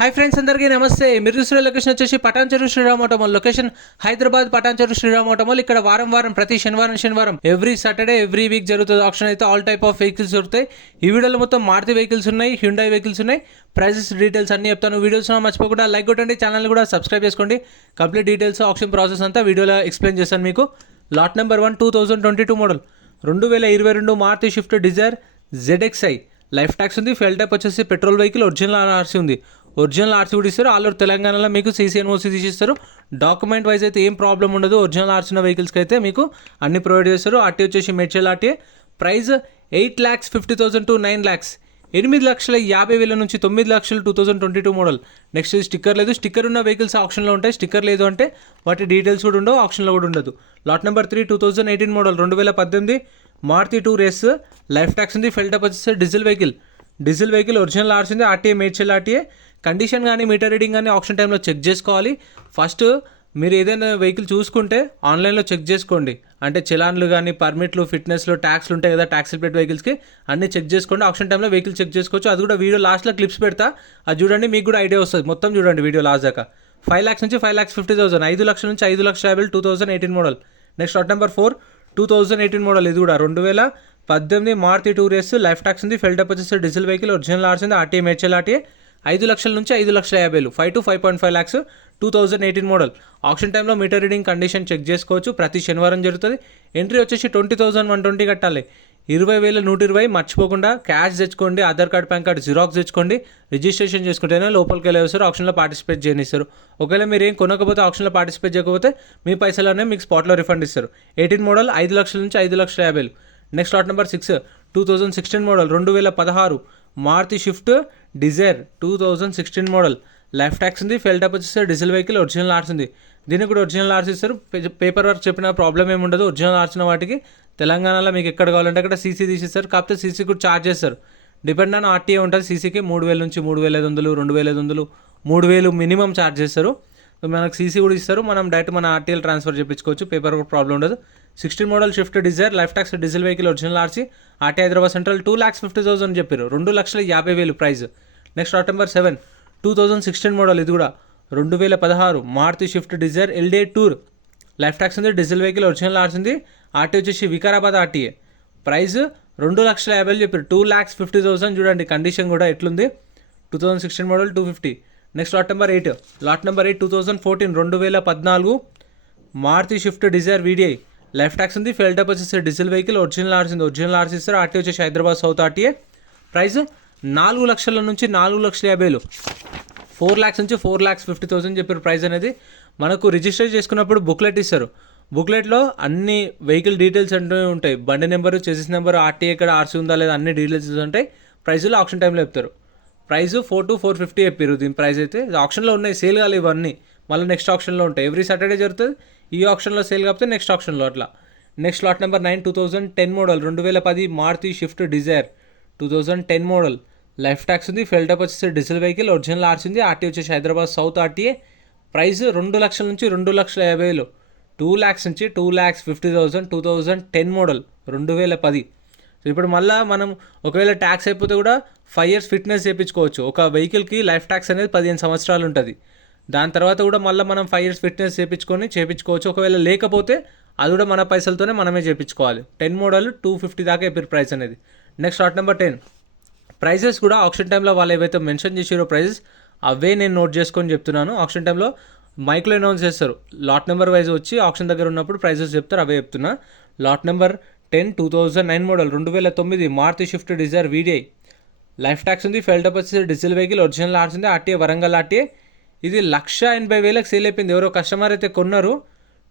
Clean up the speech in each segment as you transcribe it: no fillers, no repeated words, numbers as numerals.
Hi friends, అందరికీ నమస్తే. మీరు చూసిన లొకేషన్ వచ్చేసి Patancheru Sriram auto mall. Location Hyderabad Patancheru Sriram auto mall. ఇక్కడ వారం ప్రతి శనివారం ఎవ్రీ సాటర్డే ఎవ్రీ వీక్ జరుగుతుంది ఆప్షన్. అయితే ఆల్ టైప్ ఆఫ్ వెహికల్స్ దొరుకుతాయి. ఈ వీడియోలో మొత్తం మారుతి వెహికల్స్ ఉన్నాయి, హ్యుండై వెహికల్స్ ఉన్నాయి. ప్రైసెస్ డీటెయిల్స్ అన్ని చెప్తాను. వీడియోస్ మర్చిపోకుండా లైక్ కొట్టండి, ఛానల్ కూడా సబ్స్క్రైబ్ చేసుకోండి. కంప్లీట్ డీటెయిల్స్ ఆప్షన్ ప్రాసెస్ అంతా వీడియోలో ఎక్స్ప్లెయిన్ చేస్తాను మీకు. Lot number 1 2022 model 2022 Maruti Swift Dzire ZXi. Life tax ఉంది. ఫెల్ టైప్ వచ్చేసి పెట్రోల్ వెహికల్. ఒరిజినల్ ఆర్సీ ఉంది. ఒరిజినల్ ఆర్సీ కూడా ఇస్తారు. ఆల్ ఓవర్ తెలంగాణలో మీకు CCNOC తీసిస్తారు. డాక్యుమెంట్ వైజ్ అయితే ఏం ప్రాబ్లం ఉండదు. ఒరిజినల్ ఆర్సీ ఉన్న వెహికల్స్కి అయితే మీకు అన్ని ప్రొవైడ్ చేస్తారు. ఆర్టీ వచ్చేసి మేడ్చల్ ఆర్టీ. Price 8,50,000 to 9,00,000. 8,50,000 నుంచి 9,00,000 2022 మోడల్. నెక్స్ట్ స్టిక్కర్ లేదు. స్టిక్కర్ ఉన్న వెహికల్స్ ఆప్షన్లో ఉంటాయి. స్టిక్కర్ లేదు అంటే వాటి డీటెయిల్స్ కూడా ఉండవు, ఆప్షన్లో కూడా ఉండదు. లాట్ నెంబర్ 3 2018 మోడల్ 2018 మారుతి 2 రేస్. లైఫ్ ట్యాక్స్ ఉంది. ఫెల్ టైప్ వచ్చేసి డీజిల్ వెహికల్. ఒరిజినల్ ఆర్సీ ఉంది. RTA Medchal RTA. కండిషన్ కానీ మీటర్ రీడింగ్ కానీ ఆప్షన్ టైంలో చెక్ చేసుకోవాలి. ఫస్ట్ మీరు ఏదైనా వెహికల్ చూసుకుంటే ఆన్లైన్లో చెక్ చేసుకోండి. అంటే చలాన్లు కానీ పర్మిట్లు, ఫిట్నెస్లో ట్యాక్స్లు ఉంటాయి కదా, ట్యాక్స్ ప్లేట్ వెహికల్స్కి అన్నీ చెక్ చేసుకోండి. ఆప్షన్ టైంలో వెహికల్ చెక్ చేసుకోవచ్చు. అది కూడా వీడియో లాస్ట్లో క్లిప్స్ పెడతా, అది చూడండి, మీకు కూడా ఐడియా వస్తుంది. మొత్తం చూడండి వీడియో లాస్ట్ దాకా. 5 lakhs నుంచి 5,50,000, 5 లక్షల నుంచి 5,50,000 2018 model. Next lot number 4 2018 model. ఇది కూడా 2018 మారుతి 2 రేస్. లైఫ్ ట్యాక్స్ ఉంది. ఫెల్ టైప్ వచ్చేసి డీజిల్ వెహికల్. ఒరిజినల్ ఆర్సీ ఉంది. RTA Medchal RTA. 5 లక్షల నుంచి 5,50,000, 5 to 5.5 lakhs 2018 మోడల్. ఆప్షన్ టైంలో మీటర్ రీడింగ్ కండిషన్ చెక్ చేసుకోవచ్చు. ప్రతి శనివారం జరుగుతుంది. ఎంట్రీ వచ్చేసి 20,120 కట్టాలి. 20,120 మర్చిపోకుండా క్యాష్ తెచ్చుకోండి. Aadhaar card, pan card xerox తెచ్చుకోండి. రిజిస్ట్రేషన్ చేసుకుంటేనే లోపలికి వెళ్ళేస్తారు. ఆప్షన్లో పార్టిసిపేట్ చేయనిస్తారు. ఒకవేళ మీరు ఏం కొనకపోతే, ఆప్షన్లో పార్టిసిపేట్ చేయకపోతే మీ పైసలనే మీకు స్పాట్లో రిఫండ్ ఇస్తారు. 18 మోడల్ 5 లక్షల నుంచి 5,50,000. Next lot number 6 2016 model 2016 Maruti Swift Dzire 2016 model. Life tax ఉంది. ఫెల్ టైప్ వచ్చేసి డీజిల్ వెహికల్. ఒరిజినల్ ఆర్సీ ఉంది. దీనికి కూడా ఒరిజినల్ ఆర్సీ ఇస్తారు. పేపర్ వర్క్ చెప్పిన ప్రాబ్లం ఏమి ఉండదు. ఒరిజినల్ ఆర్సిన వాటికి తెలంగాణలో మీకు ఎక్కడ కావాలంటే అక్కడ CC తీసిస్తారు. కాకపోతే CC కూడా ఛార్జ్ చేస్తారు. డిపెండ్ ఆన్ ఆర్టీఏ ఉంటుంది. CCకి 3,000 నుంచి 3,500, 2,500, 3,000 మినిమం ఛార్జ్ చేస్తారు. మనకు CC కూడా ఇస్తారు. మనం డైరెక్ట్ మన ఆర్టీఎల్ ట్రాన్స్ఫర్ చేయించుకోవచ్చు. పేపర్ వర్క్ ప్రాబ్లం ఉండదు. 16 model Swift Dzire. Life tax diesel vehicle. Original RC. RT Hyderabad central. 2,50,000 అని చెప్పారు. 2,50,000 price. Next lot number 7 2016 model. ఇది కూడా 2016 Maruti Swift Dzire LDA tour. Life tax ఉంది. Diesel vehicle. ఒరిజినల్ ఆర్సీ ఉంది. RT వచ్చేసి Vikarabad RTA. Price 2,50,000 చెప్పారు. 2,50,000. చూడండి కండిషన్ కూడా ఎట్లుంది. 2016 model 250. Next lot number 8 2014 2014 Maruti Swift Dzire VDI. Life tax ఉంది. ఫెల్ టైప్ వచ్చేసి డీజిల్ వెహికల్. ఒరిజినల్ ఆర్సీ ఉంది. ఒరిజినల్ ఆర్సీ ఇస్తారు. ఆర్టీ వచ్చేసి హైదరాబాద్ సౌత్ ఆర్టీఏ. ప్రైస్ 4 లక్షల నుంచి 4,50,000, 4 lakhs నుంచి 4,50,000 చెప్పారు ప్రైస్ అనేది. మనకు రిజిస్టర్ చేసుకున్నప్పుడు బుక్లెట్ ఇస్తారు. బుక్లెట్లో అన్ని వెహికల్ డీటెయిల్స్ అంటూ ఉంటాయి. బండి నెంబరు, చెసిస్ నెంబరు, ఆర్టీఏ ఎక్కడ ఆర్సీ ఉందా లేదా అన్ని డీటెయిల్స్ ఉంటాయి. ప్రైస్లో ఆప్షన్ టైంలో చెప్తారు. ప్రైస్ 4 to 450 చెప్పారు. దీని ప్రైస్ అయితే ఆప్షన్లో ఉన్నాయి. సేల్ కావాలి ఇవన్నీ, మళ్ళీ నెక్స్ట్ ఆప్షన్లో ఉంటాయి. ఎవ్రీ సాటర్డే జరుగుతుంది. ఈ ఆప్షన్లో సేల్ కాకపోతే నెక్స్ట్ ఆప్షన్లో అట్లా. Next lot number 9 2010 model 2010 Maruti Swift Dzire 2010 model. Life tax ఉంది. ఫెల్ టైప్ వచ్చేసి డీజిల్ వెహికల్. ఒరిజినల్ ఆర్సీ ఉంది. ఆర్టీ వచ్చేసి హైదరాబాద్ సౌత్ ఆర్టీఏ. ప్రైస్ 2 లక్షల నుంచి 2,50,000, 2 lakhs నుంచి 2,50,000 2010 మోడల్ 2010. సో ఇప్పుడు మళ్ళీ మనం ఒకవేళ ట్యాక్స్ అయిపోతే కూడా 5 years ఫిట్నెస్ చేయించుకోవచ్చు. ఒక వెహికల్కి లైఫ్ ట్యాక్స్ అనేది 15 సంవత్సరాలు ఉంటుంది. దాని తర్వాత కూడా మళ్ళీ మనం 5 years ఫిట్నెస్ చేయించుకోవచ్చు. ఒకవేళ లేకపోతే అది కూడా మన పైసలతోనే మనమే చేయించుకోవాలి. 10 మోడల్ 250 దాకా చెప్పారు ప్రైస్ అనేది. నెక్స్ట్ లాట్ నెంబర్ 10 ప్రైజెస్ కూడా ఆప్షన్ టైంలో వాళ్ళు ఏవైతే మెన్షన్ చేసారో ప్రైజెస్ అవే నేను నోట్ చేసుకొని చెప్తున్నాను. ఆప్షన్ టైంలో మైక్లో అనౌన్స్ చేస్తారు. లాట్ నెంబర్ వైజ్ వచ్చి ఆప్షన్ దగ్గర ఉన్నప్పుడు ప్రైజెస్ చెప్తారు. అవే చెప్తున్నా. Lot number 10 2009 model 2009 Maruti Swift Dzire VDI. Life tax ఉంది. ఫెల్ టైప్ వచ్చేసి డీజిల్ వెహికల్. ఒరిజినల్ ఆర్సీ ఉంది. RTA Warangal RTA. ఇది 1,80,000 సేల్ అయిపోయింది. ఎవరో కస్టమర్ అయితే కొన్నారు.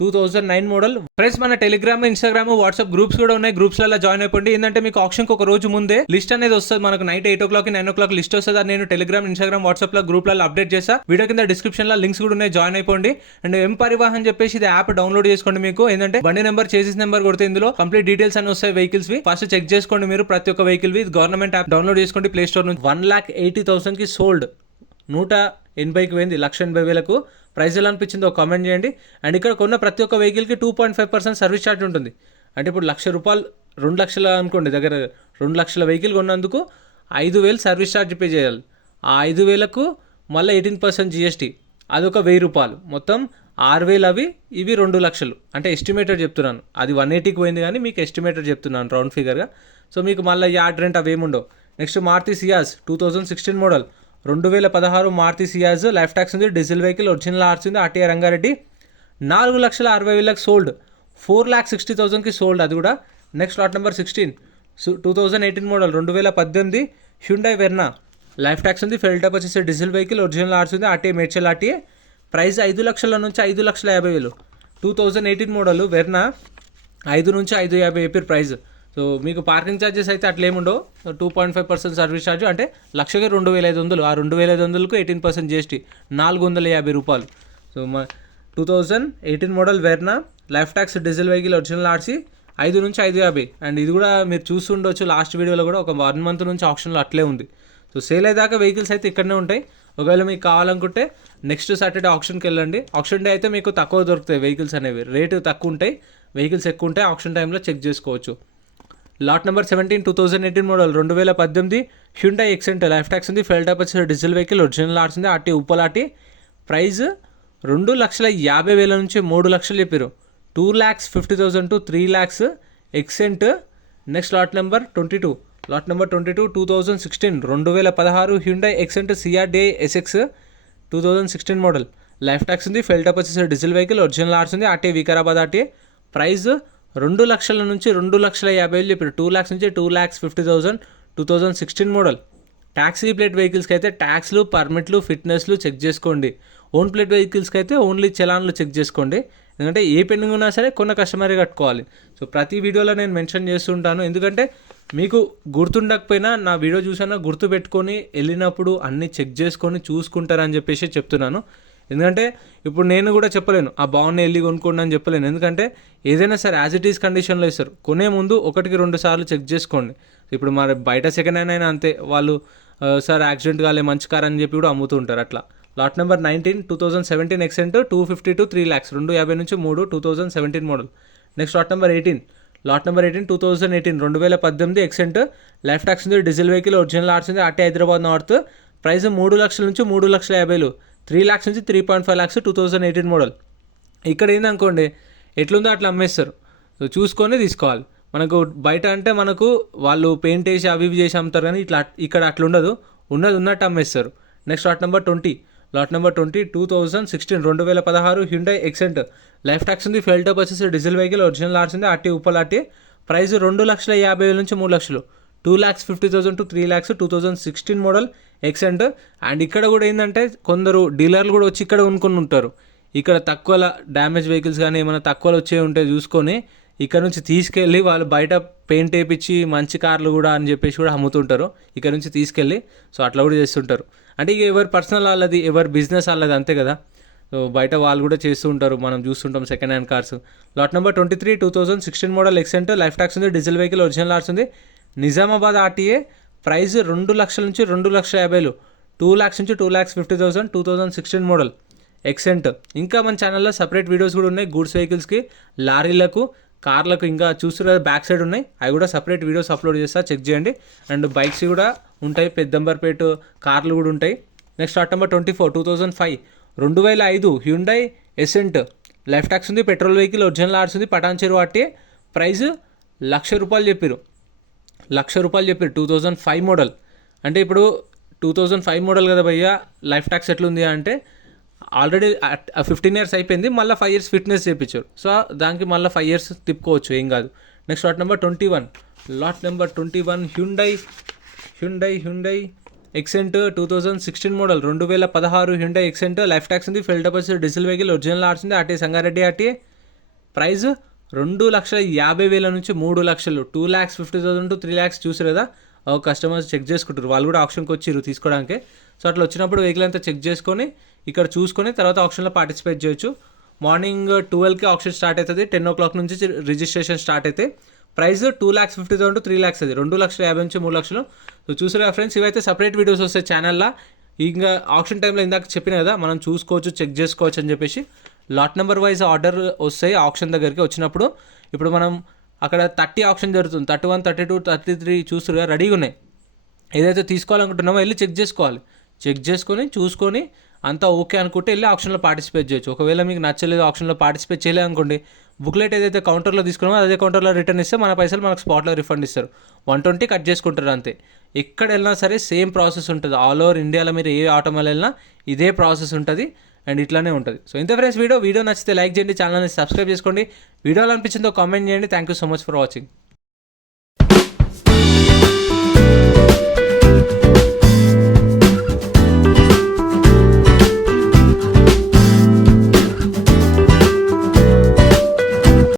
2009 మోడల్. ఫ్రెండ్స్, మన టెలిగ్రామ్, ఇన్స్టాగ్రామ్, వాట్సాప్ గ్రూప్స్ కూడా ఉన్నాయి. గ్రూప్స్లలో జాయిన్ అయిపోండి. ఏంటంటే మీకు ఆప్షన్కి ఒక రోజు ముందే లిస్ట్ అనేది వస్తుంది. మనకు నైట్ 8 o'clock 9 o'clock లిస్ట్ వస్తుంది. అది నేను టెలిగ్రామ్, ఇన్స్టాగ్రామ్, వాట్సాప్లో గ్రూప్లలో అప్డేట్ చేస్తా. వీడియో కింద డిస్క్రిప్షన్లో లింక్స్ కూడా ఉన్నాయి. జాయిన్ అయిపోండి. అండ్ ఎం పరివాహన్ చెప్పేసి ఇది యాప్ డౌన్లోడ్ చేసుకోండి. మీకు ఏంటంటే బండి నెంబర్, చేసిస్ నెంబర్ కొడితే ఇందులో కంప్లీట్ డీటెయిల్స్ అని వస్తాయి వెహికల్స్ వి. ఫస్ట్ చెక్ చేసుకోండి మీరు ప్రతి ఒక్క వెహికల్ వి. గవర్నమెంట్ యాప్ డౌన్లోడ్ చేసుకోండి ప్లే స్టోర్ నుంచి. 1,80,000 కి సోల్డ్. 180కి పోయింది. 1,80,000 ప్రైస్ ఎలా అనిపించిందో కామెంట్ చేయండి. అండ్ ఇక్కడ కొన్న ప్రతి ఒక్క వెహికల్కి 2.5% సర్వీస్ ఛార్జ్ ఉంటుంది. అంటే ఇప్పుడు ₹1,00,000 2 లక్షలు అనుకోండి, దగ్గర 2 లక్షల వెహికల్ కొన్నందుకు 5,000 సర్వీస్ ఛార్జ్ పే చేయాలి. ఆ 5,000కు మళ్ళీ 18% జిఎస్టీ, అదొక 1000 రూపాయలు, మొత్తం 6000 అవి, ఇవి 2 లక్షలు. అంటే ఎస్టిమేటెడ్ చెప్తున్నాను, అది 180కి పోయింది కానీ మీకు ఎస్టిమేటెడ్ చెప్తున్నాను రౌండ్ ఫిగర్గా. సో మీకు మళ్ళీ యార్డ్ రెంట్ అవేముండవు. Next Maruti Ciaz 2016 model 2016 Maruti Ciaz, life tax ఉంది, డీజిల్ వెహికల్, ఒరిజినల్ ఆర్సీ ఉంది, ఆర్టీఆర్ రంగారెడ్డి, 4,60,000 సోల్డ్, 4,60,000కి సోల్డ్ అది కూడా. Next lot number 16 2018 model 2018 Hyundai Verna, life tax ఉంది, ఫెల్ టైప్ వచ్చేసి డీజిల్ వెహికల్, ఒరిజినల్ ఆర్సీ ఉంది, ఆర్టీఏ మేడ్చల్ ఆర్టీఏ, ప్రైస్ 5 లక్షల నుంచి 5,50,000. 2018 మోడల్ వెర్నా 5 నుంచి 5,50 చెప్పారు ప్రైస్. సో మీకు పార్కింగ్ ఛార్జెస్ అయితే అట్లేముండవు, 2.5% సర్వీస్ ఛార్జ్, అంటే లక్షకి 2,500. ఆ 2,500కు 18% జిఎస్టీ, 450 రూపాయలు. So 2018 model Verna, life tax, diesel vehicle, original RC, 5 నుంచి 5,50. అండ్ ఇది కూడా మీరు చూస్తుండొచ్చు లాస్ట్ వీడియోలో కూడా, ఒక 1 మంత్ నుంచి ఆప్షన్లో అట్లే ఉంది. సో సేల్ అయ్యేదాకా వెహికల్స్ అయితే ఇక్కడనే ఉంటాయి. ఒకవేళ మీకు కావాలనుకుంటే నెక్స్ట్ సాటర్డే ఆప్షన్కి వెళ్ళండి. ఆప్షన్ డే అయితే మీకు తక్కువ దొరుకుతాయి వెహికల్స్ అనేవి, రేటు తక్కువ ఉంటాయి, వెహికల్స్ ఎక్కువ ఉంటాయి. ఆప్షన్ టైంలో చెక్ చేసుకోవచ్చు. Lot number 17 2018 model 2018 Hyundai Xcent, life tax ఉంది, ఫెల్ టైప్ వచ్చేసి డీజిల్ వెహికల్, ఒరిజినల్ ఆర్ట్స్ ఉంది, ఆర్టీ ఉప్పలాటి, ప్రైస్ 2,50,000 నుంచి 3 లక్షలు చెప్పారు. 2,50,000 to 3 lakhs Xcent. Next lot number 22 2016 2016 Hyundai Xcent CRDI SX 2016 model, life tax ఉంది, ఫెల్ టైప్ వచ్చేసి డీజిల్ వెహికల్, ఒరిజినల్ ఆర్ట్స్ ఉంది, ఆర్టీ వికారాబాద్ ఆర్టీ, ప్రైస్ 2 లక్షల నుంచి 2,50,000 చెప్పారు. 2 lakhs నుంచి 2,50,000 2016 మోడల్. ట్యాక్సీ ప్లేట్ వెహికల్స్కి అయితే ట్యాక్స్లు, పర్మిట్లు, ఫిట్నెస్లు చెక్ చేసుకోండి. ఓన్ ప్లేట్ వెహికల్స్కి అయితే ఓన్లీ చలాన్లు చెక్ చేసుకోండి, ఎందుకంటే ఏ పెండింగ్ ఉన్నా సరే కొన్న కస్టమరే కట్టుకోవాలి. సో ప్రతి వీడియోలో నేను మెన్షన్ చేస్తుంటాను, ఎందుకంటే మీకు గుర్తుండకపోయినా నా వీడియో చూసినా గుర్తు పెట్టుకొని వెళ్ళినప్పుడు అన్నీ చెక్ చేసుకొని చూసుకుంటారని చెప్పేసి చెప్తున్నాను. ఎందుకంటే ఇప్పుడు నేను కూడా చెప్పలేను ఆ బాగున్నాయి వెళ్ళి కొనుక్కోండి అని చెప్పలేను, ఎందుకంటే ఏదైనా సరే యాజ్ ఇట్ ఈస్ కండిషన్లో ఇస్తారు. కొనే ముందు 1-2 సార్లు చెక్ చేసుకోండి. ఇప్పుడు మరి బయట సెకండ్ హ్యాండ్ అయినా అంతే, వాళ్ళు సార్ యాక్సిడెంట్ కాలే మంచి కార్ అని చెప్పి కూడా అమ్ముతూ ఉంటారు అట్లా. Lot number 19 2017 Xcent 250 to 3 lakhs, 250 నుంచి 3, 2017 model. Next lot number 18 2018 2018 Xcent, life tax ఉంది, డీజిల్ వెహికల్, ఒరిజినల్ ఆర్ట్స్ ఉంది, ఆర్టీ హైదరాబాద్ నార్త్, ప్రైస్ 3 లక్షల నుంచి 3,50,000, 3 lakhs నుంచి 3.5 lakhs 2018 మోడల్. ఇక్కడ ఏందనుకోండి ఎట్లుందో అట్లా అమ్మేస్తారు, సో చూసుకొని తీసుకోవాలి. మనకు బయట అంటే మనకు వాళ్ళు పెయింట్ వేసి అవి ఇవి చేసి అమ్ముతారు, కానీ ఇట్లా ఇక్కడ అట్లా ఉండదు, ఉన్నట్టు అమ్మేస్తారు. Next lot number 20 2016 2016 Hyundai Xcent, life tax ఉంది, ఫెల్ టైప్ వచ్చేసి డీజిల్ వెహికల్, ఒరిజినల్ ఆర్ట్స్ ఉంది, ఆర్టీ ఉప్పలాటి, ప్రైస్ 2,50,000 నుంచి 3 లక్షలు, 2,50,000 to 3 lakhs 2016 model Xcent. And ఇక్కడ కూడా ఏంటంటే కొందరు డీలర్లు కూడా వచ్చి ఇక్కడ కొనుక్కొని ఉంటారు. ఇక్కడ తక్కువ డ్యామేజ్ వెహికల్స్ కానీ ఏమైనా తక్కువలో వచ్చే ఉంటే చూసుకొని ఇక్కడ నుంచి తీసుకెళ్ళి వాళ్ళు బయట పెయింట్ వేయించి మంచి కార్లు కూడా అని చెప్పేసి కూడా అమ్ముతుంటారు ఇక్కడ నుంచి తీసుకెళ్ళి. సో అట్లా కూడా చేస్తుంటారు. అంటే ఇక ఎవరి పర్సనల్ వాళ్ళది, ఎవరి బిజినెస్ వాళ్ళది, అంతే కదా. సో బయట వాళ్ళు కూడా చేస్తూ ఉంటారు, మనం చూస్తుంటాం second hand cars. Lot number 23 2016 model Xcent, life tax ఉంది, డీజిల్ వెహికల్, ఒరిజినల్ ఆర్ట్స్ ఉంది, నిజామాబాద్ ఆర్టీఏ, ప్రైస్ 2 లక్షల నుంచి 2,50,000, 2 lakhs నుంచి 2,50,000 2016 మోడల్ ఎక్సెంట్. ఇంకా మన ఛానల్లో సపరేట్ వీడియోస్ కూడా ఉన్నాయి, గూడ్స్ వెహికల్స్కి, లారీలకు, కార్లకు, ఇంకా చూస్తున్న బ్యాక్ సైడ్ ఉన్నాయి, అవి కూడా సపరేట్ వీడియోస్ అప్లోడ్ చేస్తా, చెక్ చేయండి. అండ్ బైక్స్ కూడా ఉంటాయి, పెద్దంబర్పేట కార్లు కూడా ఉంటాయి. Next lot number 24 2005 2005 Hyundai Accent, life tax ఉంది, పెట్రోల్ వెహికల్, ఒరిజినల్ ఆర్ట్స్ ఉంది, పటాన్ చెరువు ఆర్టీ, ప్రైస్ 1,00,000 రూపాయలు చెప్పారు. 1,00,000 రూపాయలు చెప్పారు. 2005 మోడల్. అంటే ఇప్పుడు 2005 మోడల్ కదా భయ్యా, లైఫ్ ట్యాక్స్ ఎట్లుంది అంటే ఆల్రెడీ 15 years అయిపోయింది, మళ్ళీ 5 years ఫిట్నెస్ చేయించారు. సో దానికి మళ్ళీ 5 years తిప్పుకోవచ్చు, ఏం కాదు. Next lot number 21 Hyundai Xcent 2016 model 2016 Hyundai Xcent, life tax ఉంది, fuel type diesel vehicle, original RC ఉంది, ఆర్టీ సంగారెడ్డి ఆర్టీ, ప్రైస్ 2,50,000 నుంచి 3 లక్షలు, 2,50,000 to 3 lakhs. చూసారు కదా, కస్టమర్స్ చెక్ చేసుకుంటారు, వాళ్ళు కూడా ఆప్షన్కి వచ్చిర్రు తీసుకోవడానికి. సో అట్లా వచ్చినప్పుడు వెహికల్ అంతా చెక్ చేసుకొని ఇక్కడ చూసుకొని తర్వాత ఆప్షన్లో పార్టిసిపేట్ చేయొచ్చు. మార్నింగ్ 12కి ఆప్షన్ స్టార్ట్ అవుతుంది, 10 o'clock నుంచి రిజిస్ట్రేషన్ స్టార్ట్ అయితే. ప్రైస్ 2,50,000 to 3 lakhs, అది 2,50,000 నుంచి 3 లక్షలు. సో చూసారా ఫ్రెండ్స్, ఇవైతే సపరేట్ వీడియోస్ వస్తాయి ఛానల్లో. ఇంకా ఆప్షన్ టైంలో ఇందాక చెప్పిన కదా, మనం చూసుకోవచ్చు, చెక్ చేసుకోవచ్చు అని చెప్పేసి. లాట్ నెంబర్ వైజ్ ఆర్డర్ వస్తాయి ఆప్షన్ దగ్గరికి వచ్చినప్పుడు. ఇప్పుడు మనం అక్కడ 30 ఆప్షన్ జరుగుతుంది, 31, 32, 33 చూస్తుగా రెడీగా ఉన్నాయి. ఏదైతే తీసుకోవాలనుకుంటున్నామో వెళ్ళి చెక్ చేసుకోవాలి. చెక్ చేసుకొని చూసుకొని అంతా ఓకే అనుకుంటే వెళ్ళి ఆప్షన్లో పార్టిసిపేట్ చేయొచ్చు. ఒకవేళ మీకు నచ్చలేదు ఆప్షన్లో పార్టిసిపేట్ చేయలేదు అనుకోండి, బుక్లెట్ ఏదైతే కౌంటర్లో తీసుకున్నామో అదే కౌంటర్లో రిటర్న్ ఇస్తే మన పైసలు మనకు స్పాట్లో రిఫండ్ ఇస్తారు. 120 కట్ చేసుకుంటారు అంతే. ఎక్కడ వెళ్ళినా సరే సేమ్ ప్రాసెస్ ఉంటుంది. ఆల్ ఓవర్ ఇండియాలో మీరు ఏ ఆటోమల్ వెళ్ళినా ఇదే ప్రాసెస్ ఉంటుంది అండ్ ఇట్లానే ఉంటుంది. సో ఇంత ఫ్రెండ్స్ వీడియో నచ్చితే లైక్ చేయండి, ఛానల్ని సబ్స్క్రైబ్ చేసుకోండి. వీడియోలో అనిపించిందో కామెంట్ చేయండి. Thank you so much for watching.